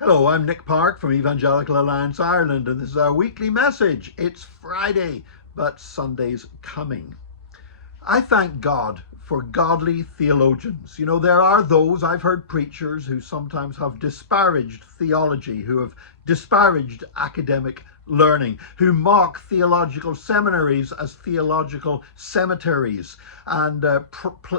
Hello, I'm Nick Park from Evangelical Alliance Ireland, and this is our weekly message. It's Friday, but Sunday's coming. I thank God for godly theologians. You know, there are those, I've heard preachers who sometimes have disparaged theology, who have disparaged academic learning, who mock theological seminaries as theological cemeteries, and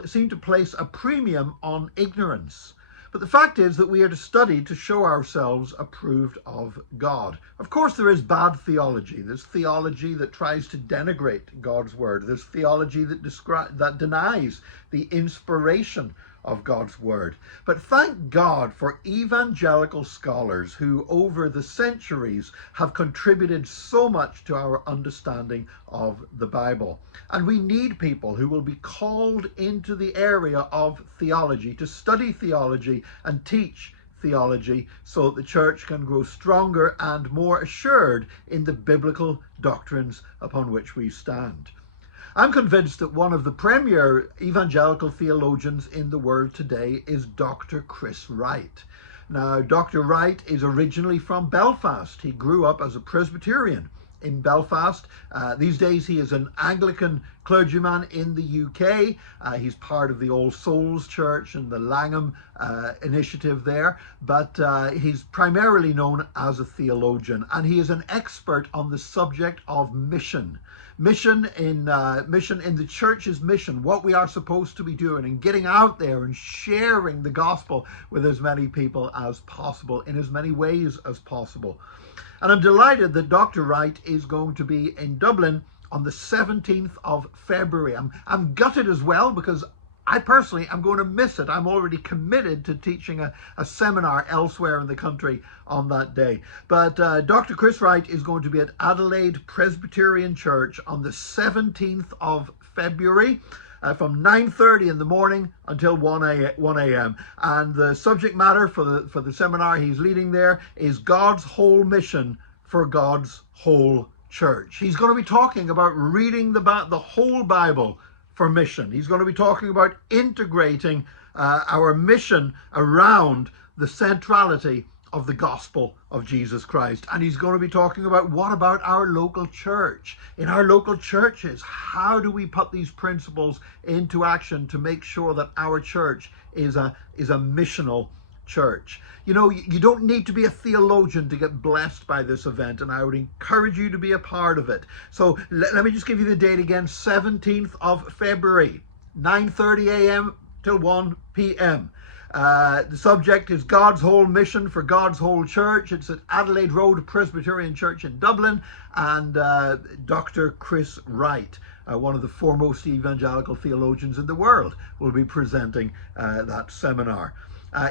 seem to place a premium on ignorance. But the fact is that we are to study to show ourselves approved of God. Of course, there is bad theology. There's theology that tries to denigrate God's word. There's theology that denies the inspiration of God's word. But thank God for evangelical scholars who over the centuries have contributed so much to our understanding of the Bible. And we need people who will be called into the area of theology to study theology and teach theology so that the church can grow stronger and more assured in the biblical doctrines upon which we stand. I'm convinced that one of the premier evangelical theologians in the world today is Dr. Chris Wright. Now, Dr. Wright is originally from Belfast. He grew up as a Presbyterian in Belfast. These days he is an Anglican clergyman in the UK. He's part of the All Souls Church and the Langham initiative there, but he's primarily known as a theologian, and he is an expert on the subject of mission. Mission in the church's mission, what we are supposed to be doing and getting out there and sharing the gospel with as many people as possible in as many ways as possible. And I'm delighted that Dr. Wright is going to be in Dublin on the 17th of February. I'm gutted as well because I personally am going to miss it. I'm already committed to teaching a seminar elsewhere in the country on that day. But Dr. Chris Wright is going to be at Adelaide Presbyterian Church on the 17th of February. From 9:30 in the morning until 1 a.m. And the subject matter for the seminar he's leading there is God's whole mission for God's whole church. He's going to be talking about reading the whole Bible for mission. He's going to be talking about integrating our mission around the centrality of the gospel of Jesus Christ. And he's going to be talking about what about our local church? In our local churches, how do we put these principles into action to make sure that our church is a missional church? You know, you don't need to be a theologian to get blessed by this event, and I would encourage you to be a part of it. So let me just give you the date again, 17th of February, 9:30 a.m. till 1 p.m. The subject is God's whole mission for God's whole church. It's at Adelaide Road Presbyterian Church in Dublin, and Dr. Chris Wright, one of the foremost evangelical theologians in the world, will be presenting that seminar.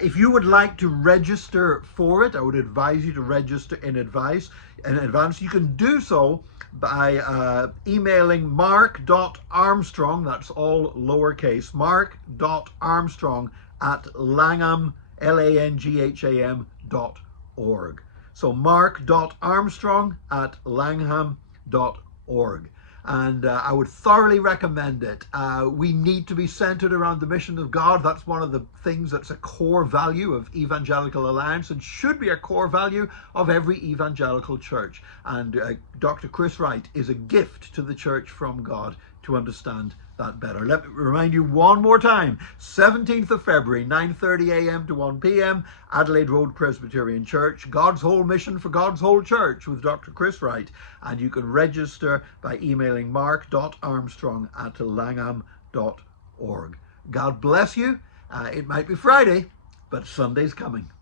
If you would like to register for it, I would advise you to register in advance. You can do so by emailing mark.armstrong, that's all lowercase, mark.armstrong at langham, langham.org. So mark.armstrong at langham.org. And I would thoroughly recommend it. We need to be centered around the mission of God. That's one of the things that's a core value of Evangelical Alliance and should be a core value of every evangelical church. And Dr. Chris Wright is a gift to the church from God to understand that better. Let me remind you one more time, 17th of February, 9:30 a.m. to 1 p.m., Adelaide Road Presbyterian Church, God's whole mission for God's whole church with Dr. Chris Wright. And you can register by emailing mark.armstrong at langham.org. God bless you. It might be Friday, but Sunday's coming.